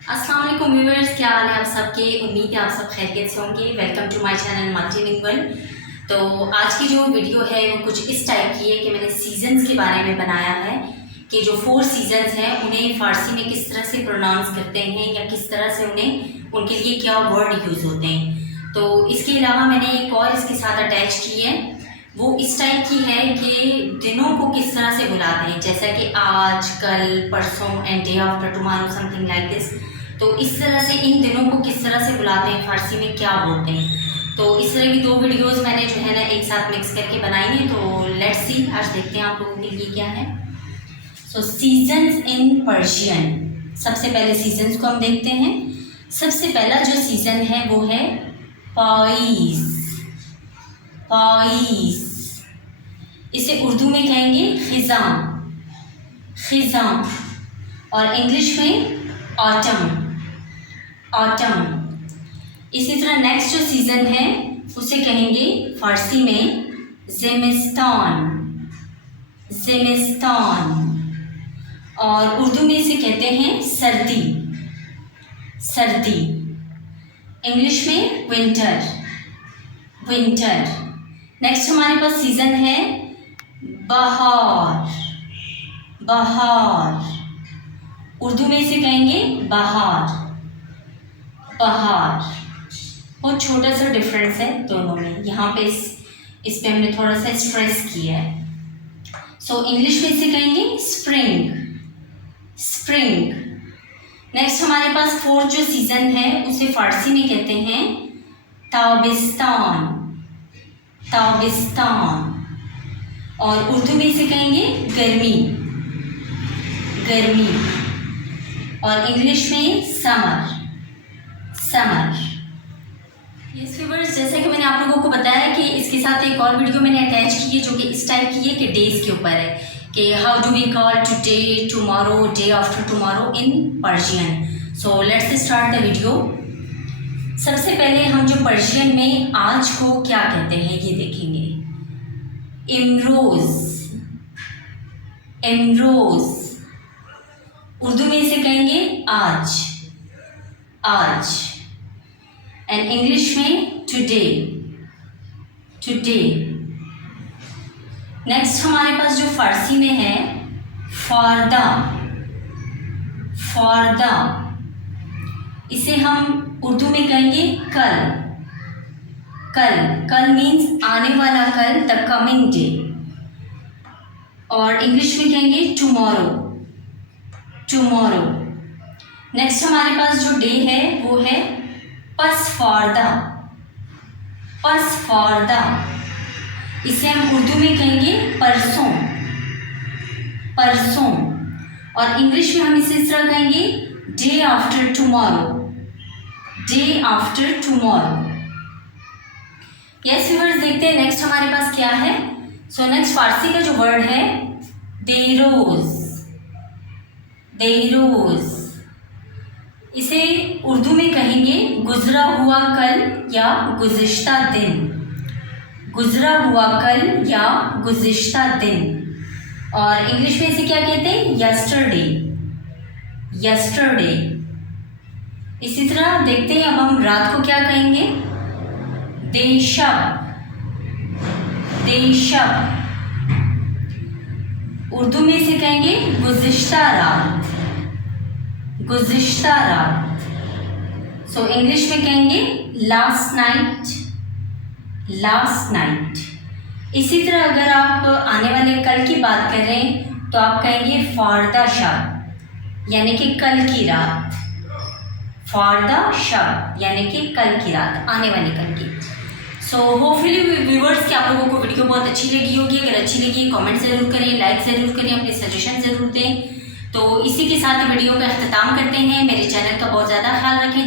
अस्सलाम वालेकुम व्यूअर्स, क्या हाल है आप सबके। उम्मीद है आप सब खैरियत से होंगे। Welcome to my channel multilingual. तो आज की जो वीडियो है वो कुछ इस टाइप की है कि मैंने सीजन्स के बारे में बनाया है कि जो 4 सीजन्स हैं उन्हें फ़ारसी में किस तरह से प्रोनाउंस करते हैं या किस तरह से उन्हें उनके लिए क्या वर्ड यूज़ होते हैं। तो इसके अलावा मैंने एक और इसके साथ अटैच की है, वो इस टाइप की है कि दिनों को किस तरह से बुलाते हैं, जैसा कि आज, कल, परसों and day after tomorrow, something like this. तो इस तरह से इन दिनों को किस तरह से बुलाते हैं, फ़ारसी में क्या बोलते हैं। तो इस तरह की 2 वीडियोस मैंने जो है ना एक साथ मिक्स करके बनाई हैं। तो लेट्स सी, आज देखते हैं आप लोगों के लिए क्या है। सो सीजन्स इन पर्शियन। सबसे पहले सीजन्स को हम देखते हैं। सबसे पहला जो सीज़न है वो है पाइस। पाइस, इसे उर्दू में कहेंगे खिज़ां, खिज़ां, और इंग्लिश में ऑटम, ऑटम। इसी तरह नेक्स्ट जो सीज़न है उसे कहेंगे फ़ारसी में ज़िमिस्तान, ज़िमिस्तान, और उर्दू में इसे कहते हैं सर्दी, सर्दी। इंग्लिश में विंटर, विंटर। नेक्स्ट हमारे पास सीज़न है बहार, बहार, उर्दू में इसे कहेंगे बहार, बहार। बहुत छोटा सा डिफरेंस है दोनों में, यहाँ पे इस पे हमने थोड़ा सा स्ट्रेस किया है। सो इंग्लिश में इसे कहेंगे स्प्रिंग, स्प्रिंग। नेक्स्ट हमारे पास 4th जो सीज़न है उसे फ़ारसी में कहते हैं ताबिस्तान, ताबिस्तान, और उर्दू में इसे कहेंगे गर्मी, गर्मी, और इंग्लिश में समर, समर। यस व्यूअर्स, जैसे कि मैंने आप लोगों को बताया कि इसके साथ एक और वीडियो मैंने अटैच की है जो कि इस टाइप की है कि डेज़ के ऊपर है कि how do we call today, tomorrow, day after tomorrow in Persian. So let's start the video. सबसे पहले हम जो पर्शियन में आज को क्या कहते हैं ये देखेंगे। इमरोज़, इमरोज़, उर्दू में इसे कहेंगे आज, आज, एंड इंग्लिश में टुडे, टुडे। नेक्स्ट हमारे पास जो फ़ारसी में है फ़ारदा, फ़ारदा, इसे हम उर्दू में कहेंगे कल, कल, कल मीन्स आने वाला कल, द कमिंग डे, और इंग्लिश में कहेंगे टुमारो, टुमारो। नेक्स्ट हमारे पास जो डे है वो है पसफारदा, पसफारदा, इसे हम उर्दू में कहेंगे परसों, परसों, और इंग्लिश में हम इसे इस तरह कहेंगे day after tomorrow, day after tomorrow. Yes viewers, देखते हैं नेक्स्ट हमारे पास क्या है। सो नेक्स्ट फ़ारसी का जो वर्ड है देरोज़, देरोज़, इसे उर्दू में कहेंगे गुज़रा हुआ कल या गुज़िश्ता दिन, गुज़रा हुआ कल या गुज़िश्ता दिन, और इंग्लिश में इसे क्या कहते हैं यस्टरडे, यस्टरडे। इसी तरह देखते हैं अब हम रात को क्या कहेंगे। देशब, देशब, उर्दू में इसे कहेंगे गुज़िश्ता रात, गुज़िश्ता रात। सो इंग्लिश में कहेंगे लास्ट नाइट, लास्ट नाइट। इसी तरह अगर आप आने वाले कल की बात कर रहे हैं तो आप कहेंगे फ़ारदा शब, यानी कि कल की रात, फ़ारदा शब यानी कि कल की रात, आने वाले कल की। सो होपफुली व्यूवर्स कि आप लोगों को वीडियो बहुत अच्छी लगी होगी। अगर अच्छी लगी कमेंट ज़रूर करें, लाइक ज़रूर करें, अपने सजेशन ज़रूर दें। तो इसी के साथ वीडियो का अख्ताम करते हैं। मेरे चैनल का बहुत ज़्यादा ख्याल रखें।